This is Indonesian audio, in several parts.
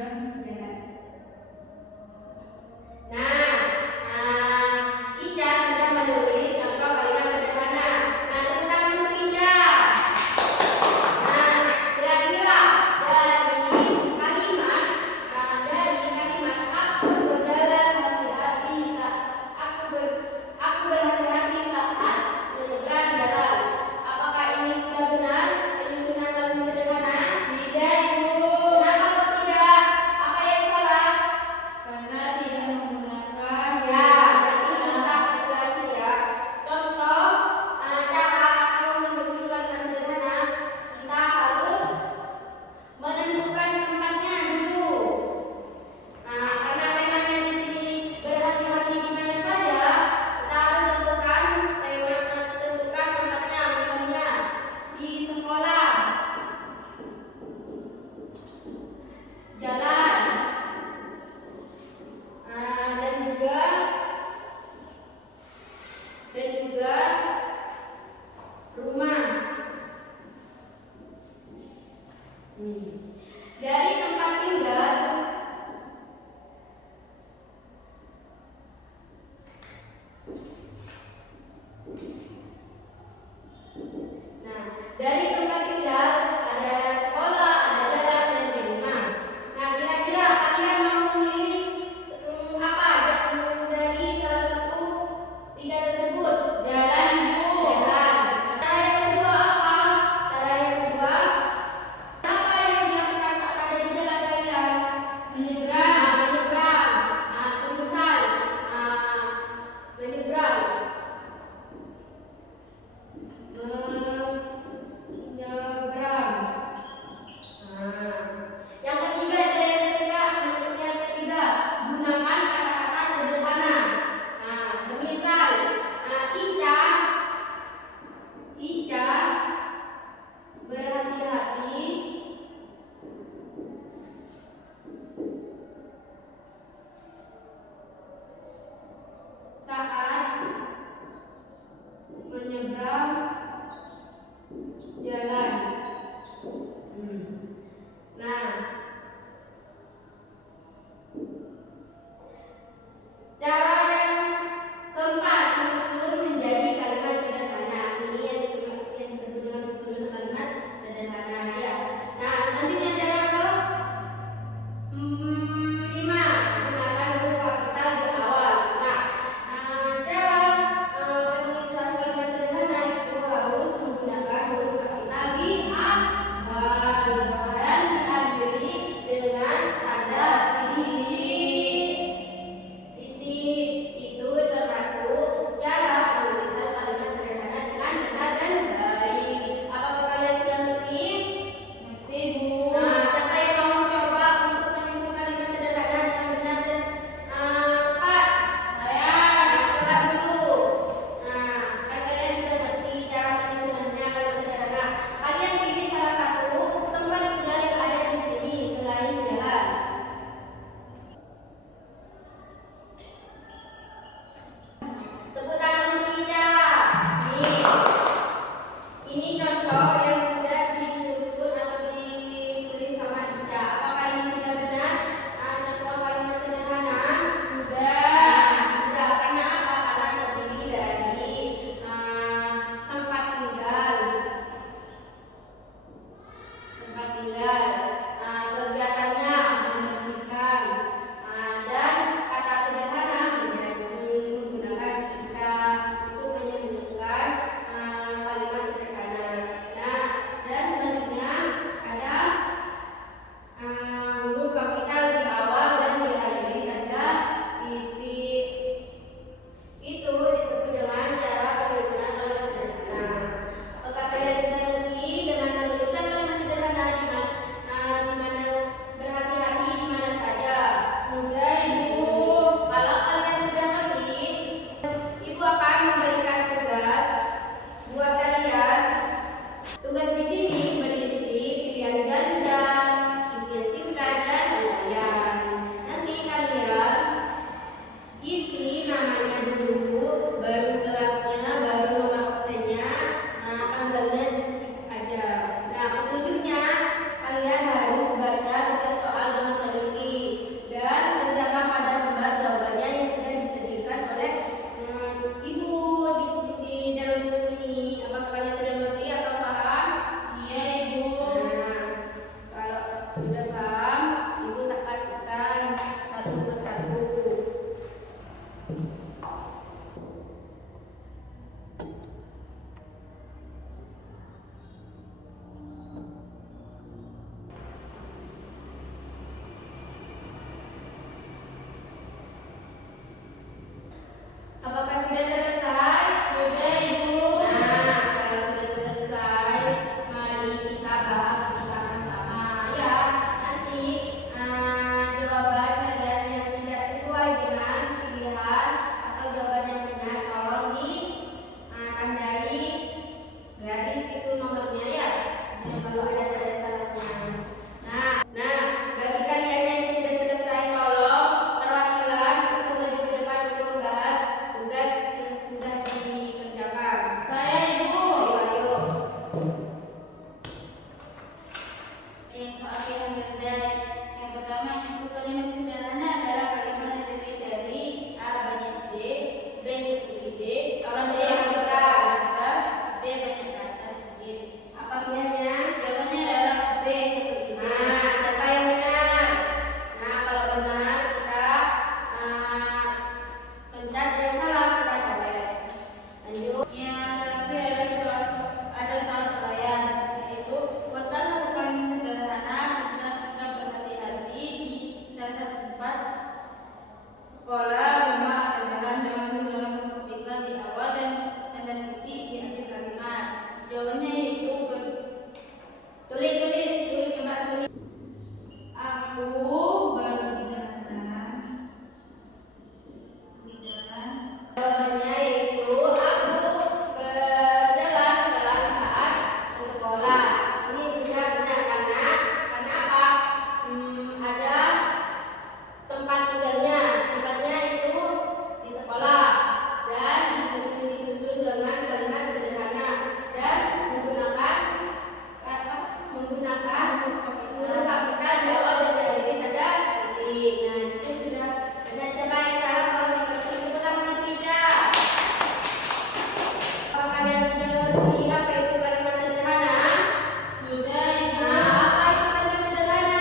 dan jalan. Nah, Ica sudah menulis contoh kalimat sederhana. Nah, tepuk tangan untuk Ica. Nah, kira-kira dari kalimat aku berjalan hati-hati aku berhati-hati saat menyeberang jalan. Apakah ini sudah benar penyusunan kalimat sederhana? tidak, Ibu, Kenapa kok tidak? Apa yang salah? karena tidak menggunakan Ya, berarti kita jelasin ya. Contoh cara atau menyusun kalimat sederhana, kita harus menentukan tempatnya dulu. Nah, karena temanya di sini berhati-hati di mana saja, kita harus tentukan tempatnya, misalnya di sekolah, jalan, dan juga rumah. Dari tempat tinggal, dari tempat tinggal ada sekolah, ada jalan, dan rumah. Nah, kira-kira kalian mau memilih apa dari salah satu tiga tersebut? jalan, Ibu. Jalan. Cara yang kedua apa? Cara yang kedua, apa yang dilakukan saat ada di jalan kalian? Menyeberang. Menyeberang. Semisal menyeberang. Menyeberang. Yang ketiga, gunakan kata-kata sederhana. Semisal Ica berhati-hati saat menyeberang jalan. Nah, cara yang keempat, susun menjadi kalimat sederhana. Ini yang disebut dengan susunan kalimat sederhana ya. Nah, selanjutnya cara kelima, gunakan huruf kapital di awal. Nah, cara penulisan kalimat sederhana itu harus menggunakan huruf kapital di awal dan diakhiri Apakah sudah selesai? Sudah, Ibu. Nah, kalau sudah selesai, mari kita bahas bersama-sama ya. Nanti jawaban kalian yang tidak sesuai dengan pilihan atau jawaban yang benar, tolong ditandai garis itu nomornya ya. Kalau ada tanda salahnya. Nah, bagi kalian yang sudah selesai, tolong perwakilan untuk maju ke depan untuk membahas tugas yang sudah dikerjakan. Saya, Ibu. Ayo. Soal pilihan berdaya. Yang pertama, itu kalimat sederhana adalah kalimat yang terdiri dari A banyak D, B sedikit D, Tolong D diperhatikan. D banyak kata sedikit. Apa pilihannya? Jawabannya adalah B sedikit D. Nah, siapa yang benar? Nah, kalau benar kita pencet yang salah kita coret. Lanjut. Yang terakhir ada soal pelayan, yaitu buatlah satu kalimat sederhana tentang sikap berhati-hati di salah satu tempat sekolah, rumah, atau jalan dengan menggunakan huruf iklan di awal dan tanda titik di akhir kalimat. Jawabannya yaitu Tulis, coba tulis. aku berjalan. Jawabannya yaitu aku berjalan pelan saat ke sekolah. Ini sudah benar karena apa? Ada tempat tinggalnya. Tempatnya itu di sekolah dan disusun dengan kalimat sederhana dan menggunakan huruf kapital di awal dan diakhiri tanda titik. Nah, itu sudah. Dan siapa yang salah kalau dikasih tepuk tangan untuk Ica. Kalau kalian sudah ngerti apa itu kalimat sederhana? Sudah, Ibu. Nah, apa itu kalimat sederhana?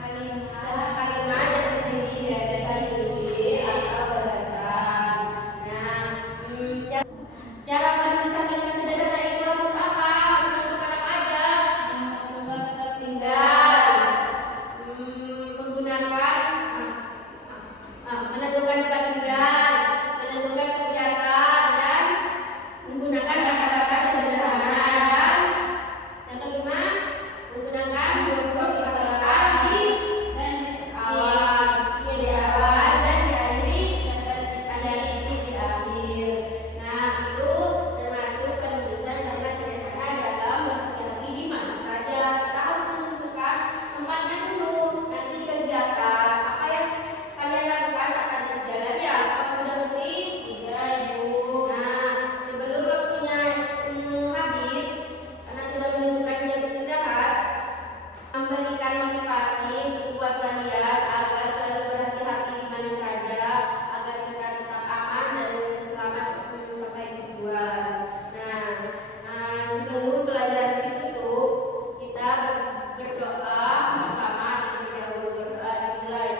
Kalimat Kalimat yang terdiri dari dasar ide atau gagasan. Nah, cara penulisan kalimat sederhana itu harus apa? Menentukan apa aja? mencoba tetap Tinggal menggunakan menentukan tempat tinggal, menentukan kegiatan dan menggunakan kata-kata sederhana dan yang kelima menggunakan huruf kapital di awal, di awal dan diakhiri tanda titik di akhir. Nah, itu termasuk penulisan kalimat sederhana dalam berhati-hati di mana saja. Kita harus menentukan tempatnya dulu. Nanti kegiatan apa yang kalian lakukan akan berjalan ya. Apakah sudah ngerti? Sudah, Ibu. Nah, sebelum waktunya habis, karena sudah menentukan jam istirahat, memberikan motivasi buat kalian agar selalu berhati-hati di mana saja, agar kita tetap aman dan selamat sampai tujuan. Nah, sebelum pelajaran ditutup, kita berdoa bersama terlebih dahulu. Berdoa dimulai.